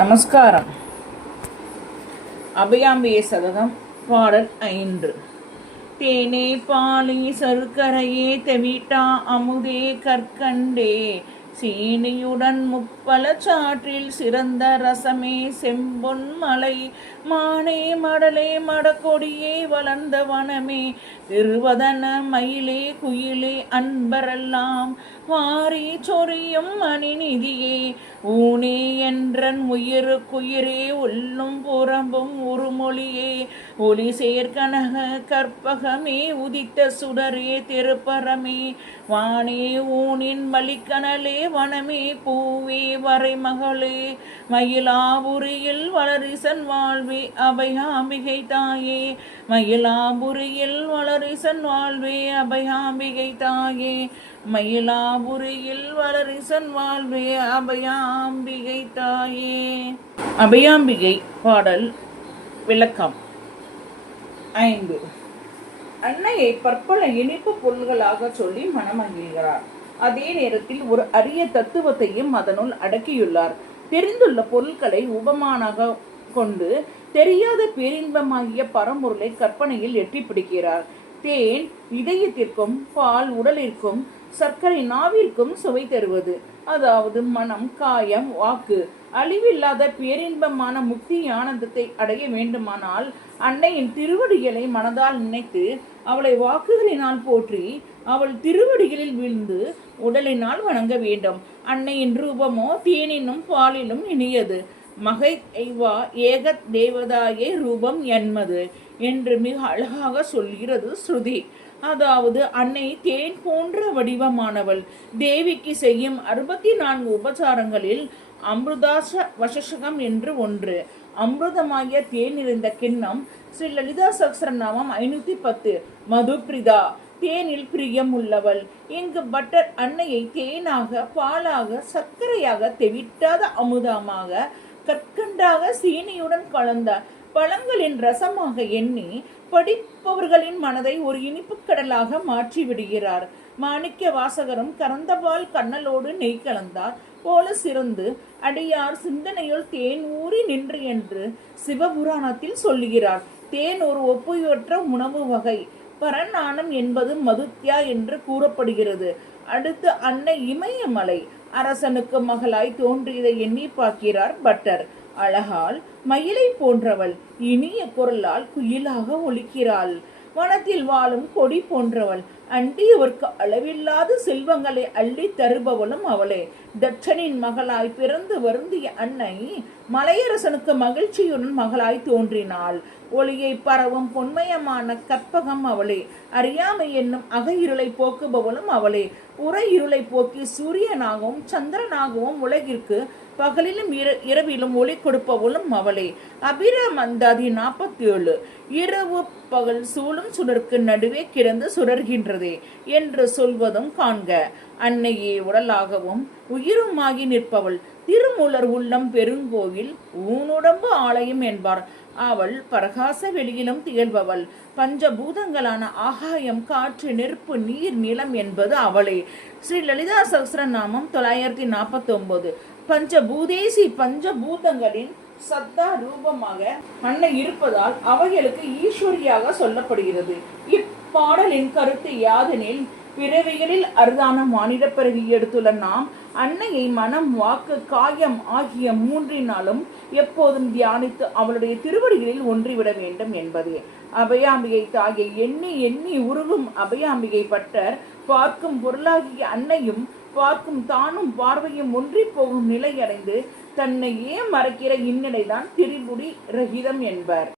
நமஸ்காரம். அபயாம்பிகை சதகம் பாடல் 5. தேனே பாலி சருக்கரையே தெவிட்டா அமுதே கற்கண்டே சீனியுடன் முப்பல சாற்றில் சிறந்த ரசமே செம்பொன் மலை மானே மடலே மடக்கொடியே வளர்ந்த வனமே திருவதன மயிலே குயிலே அன்பரெல்லாம் வாரி சொரியும் மணிநிதியே ஊனே என்றன் உயிருக்குயிரே உள்ளும் புறம்பும் உருமொழியே ஒளி சேர்க்கனக கற்பகமே உதித்த சுடரே திருப்பரமே வானே ஊனின் வலிக்கனலே வனமே பூவே வரைமகளே மயிலாபுரியில் வளரிசன் வாழ்வே அபயாம்பிகை தாயே மயிலாபுரியில் வளரிசன் வாழ்வே அபயாம்பிகை தாயே மயிலாபுரியில் வளரிசன் வாழ்வே அபயாம்பிகை தாயே. அபயாம்பிகை பாடல் விளக்கம் 5. அன்னையை பற்பல இனிப்பு பொருள்களாக சொல்லி மனமகிழ்கிறார். அதே நேரத்தில் ஒரு அரிய தத்துவத்தையும் அதனுள் அடக்கியுள்ளார். தெரிந்துள்ள பொருட்களை உபமானாக கொண்டு தெரியாத பேரின்பமாகிய பரம்பொருளை கற்பனையில் எட்டி பிடிக்கிறார். தேன் இதயத்திற்கும் பால் உடலிற்கும் சர்க்கரை நாவிற்கும் சுவை தருவது, அதாவது மனம் காயம் வாக்கு அழிவில்லாத பேரின்பமான முக்தி ஆனந்தத்தை அடைய வேண்டுமானால் அன்னையின் திருவடிகளை மனதால் நினைத்து அவளை வாக்குகளினால் போற்றி அவள் திருவடிகளில் விழுந்து உடலினால் வணங்க வேண்டும். அன்னையின் ரூபமோ தேனினும் பாலிலும் இனியது. மகை ஐவா ஏக தேவதாயே ரூபம் என்மது என்று மிக அழகாக சொல்கிறது ஸ்ருதி. அதாவது அன்னை தேன் போன்ற வடிவமானவள். தேவிக்கு செய்யும் 64 உபசாரங்களில் அமிர்தாச வசசகம் என்று ஒன்று. அமிர்தமாகிய தேன் நிறைந்த கிண்ணம். ஸ்ரீ லலிதா சஹஸ்ரநாமம் 510. மதுப்ரிதா தேனில் பிரியம் உள்ளவள். இங்கு பட்டர் அன்னையை தேனாக பாலாக சர்க்கரையாக தெவிட்டாத அமுதமாக கற்கண்டாக சீனியுடன் கலந்த பழங்களின் ரசமாக எண்ணி படிப்பவர்களின் மனதை ஒரு இனிப்பு கடலாக மாற்றி விடுகிறார். மாணிக்க வாசகரும் கறந்தபால் கண்ணலோடு நெய் கலந்தார் போல சிறந்து அடியார் சிந்தனையுள் தேன் ஊறி நின்று என்று சிவபுராணத்தில் சொல்லுகிறார். தேன் ஒரு ஒப்புயற்ற உணவு வகை. பரநாணம் என்பது மதுத்யா என்று கூறப்படுகிறது. அடுத்து அன்னை இமயமலை அரசனுக்கு மகளாய் தோன்றியதை எண்ணி பார்க்கிறார் பட்டர். அழகால் மயிலை போன்றவள், இனிய குரலால் குயிலாக ஒலிக்கிறாள். வனத்தில் வாழும் கொடி போன்றவள், அண்டியவர்க்கு அளவில்லாத செல்வங்களை அள்ளி தருபவளும் அவளே. தட்சனின் மகளாய் பிறந்து வருந்திய அன்னை மலையரசனுக்கு மகிழ்ச்சியுடன் மகளாய் தோன்றினாள். ஒளியை பரவும் பொன்மயமான கற்பகம் அவளே. அறியாமை என்னும் அக இருளை போக்குபவளும் அவளே. புற இருளை போக்கி சூரியனாகவும் சந்திரனாகவும் உலகிற்கு பகலிலும் இரவிலும் ஒளி கொடுப்பவளும் அவளே. அபிராமந்தாதி 47. இரவு பகல் சூழும் சுடருக்கு நடுவே கிடந்து சுடர்கின்றதே என்று சொல்வதும் காண்க. அன்னையே உடலாகவும் உயிருமாகி நிற்பவள். திருமூலர் உள்ளம் பெருங்கோவில் ஊனுடம்பு ஆலயம் என்பார். அவள் பரகாச வெளியிலும் திகழ்பவள். பஞ்சபூதங்களான ஆகாயம் காற்று நெருப்பு நீர் நிலம் என்பது அவளே. ஸ்ரீ லலிதா சஹஸ்ரநாமம் 949. பஞ்சபூதேசி பஞ்சபூதங்களின் சத்தா ரூபமாக அன்னை இருப்பதால் அவைகளுக்கு ஈஸ்வரியாக சொல்லப்படுகிறது. இப்பாடலின் கருத்து யாதெனில், பிறவிகளில் அரிதான மானிட பிறவி எடுத்துள்ள நாம் அன்னையை மனம் வாக்கு காயம் ஆகிய 3 எப்போதும் தியானித்து அவளுடைய திருவடிகளில் ஒன்றிவிட வேண்டும் என்பதே. அபயாம்பிகை தாயை எண்ணி எண்ணி உருகும் அபயாம்பிகை பட்டர் பார்க்கும் பொருளாகிய அன்னையும் பார்க்கும் தானும் பார்வையும் ஒன்றி போகும் நிலை அடைந்து தன்னையே மறைக்கிற இந்நிலைதான் திரிபுடி ரகிதம் என்பர்.